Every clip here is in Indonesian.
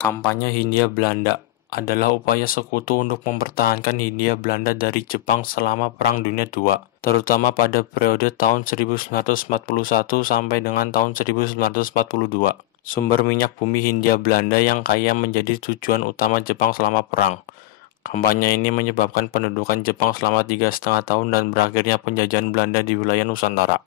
Kampanye Hindia Belanda adalah upaya sekutu untuk mempertahankan Hindia Belanda dari Jepang selama Perang Dunia II, terutama pada periode tahun 1941 sampai dengan tahun 1942. Sumber minyak bumi Hindia Belanda yang kaya menjadi tujuan utama Jepang selama perang. Kampanye ini menyebabkan pendudukan Jepang selama 3,5 tahun dan berakhirnya penjajahan Belanda di wilayah Nusantara.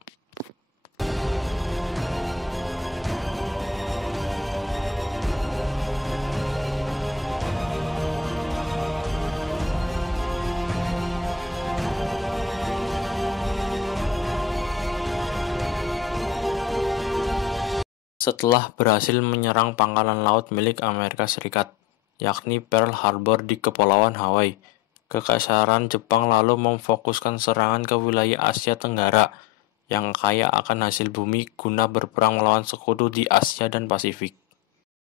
Setelah berhasil menyerang pangkalan laut milik Amerika Serikat, yakni Pearl Harbor di Kepulauan Hawaii, kekaisaran Jepang lalu memfokuskan serangan ke wilayah Asia Tenggara yang kaya akan hasil bumi guna berperang melawan sekutu di Asia dan Pasifik.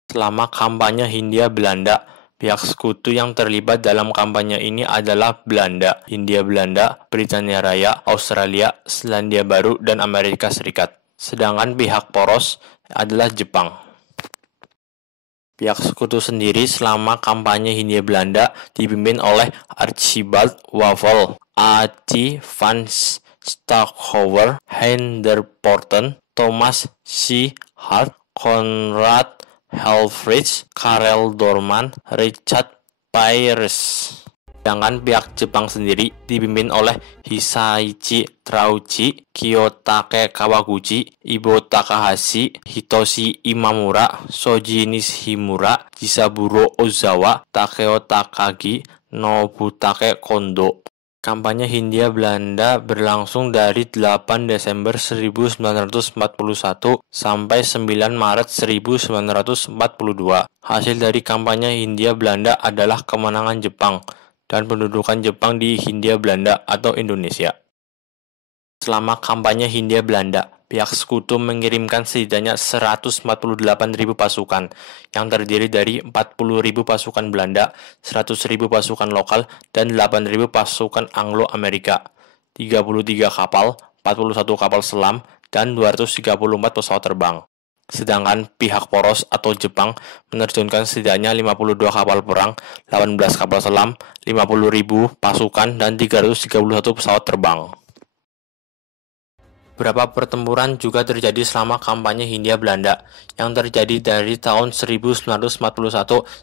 Selama kampanye Hindia Belanda, pihak sekutu yang terlibat dalam kampanye ini adalah Belanda, Hindia Belanda, Britania Raya, Australia, Selandia Baru, dan Amerika Serikat. Sedangkan pihak poros adalah Jepang. Pihak sekutu sendiri selama kampanye Hindia Belanda dipimpin oleh Archibald Wavell, A.J. van Stockhauer, Heinrich Porten, Thomas C. Hart, Konrad Helffrich, Karel Doorman, Richard Peirce. Sedangkan pihak Jepang sendiri dipimpin oleh Hisaichi Trauchi, Kiyotake Kawaguchi, Ibo Takahashi, Hitoshi Imamura, Shoji Nishimura, Jisaburo Ozawa, Takeo Takagi, Nobutake Kondo. Kampanye Hindia Belanda berlangsung dari 8 Desember 1941 sampai 9 Maret 1942. Hasil dari kampanye Hindia Belanda adalah kemenangan Jepang dan pendudukan Jepang di Hindia Belanda atau Indonesia. Selama kampanye Hindia Belanda, pihak sekutu mengirimkan setidaknya 148.000 pasukan yang terdiri dari 40.000 pasukan Belanda, 100.000 pasukan lokal, dan 8.000 pasukan Anglo-Amerika, 33 kapal, 41 kapal selam, dan 234 pesawat terbang. Sedangkan pihak poros atau Jepang menerjunkan setidaknya 52 kapal perang, 18 kapal selam, 50.000 pasukan, dan 331 pesawat terbang. Beberapa pertempuran juga terjadi selama kampanye Hindia Belanda, yang terjadi dari tahun 1941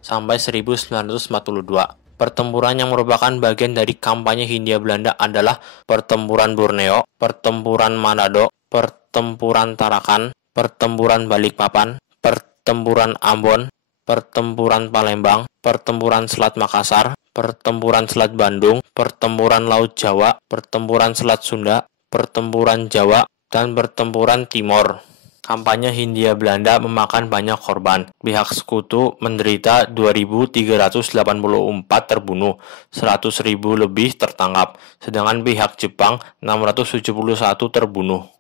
sampai 1942. Pertempuran yang merupakan bagian dari kampanye Hindia Belanda adalah Pertempuran Borneo, Pertempuran Manado, Pertempuran Tarakan, Pertempuran Balikpapan, Pertempuran Ambon, Pertempuran Palembang, Pertempuran Selat Makassar, Pertempuran Selat Bandung, Pertempuran Laut Jawa, Pertempuran Selat Sunda, Pertempuran Jawa, dan Pertempuran Timor. Kampanye Hindia Belanda memakan banyak korban. Pihak sekutu menderita 2.384 terbunuh, 100.000 lebih tertangkap, sedangkan pihak Jepang 671 terbunuh.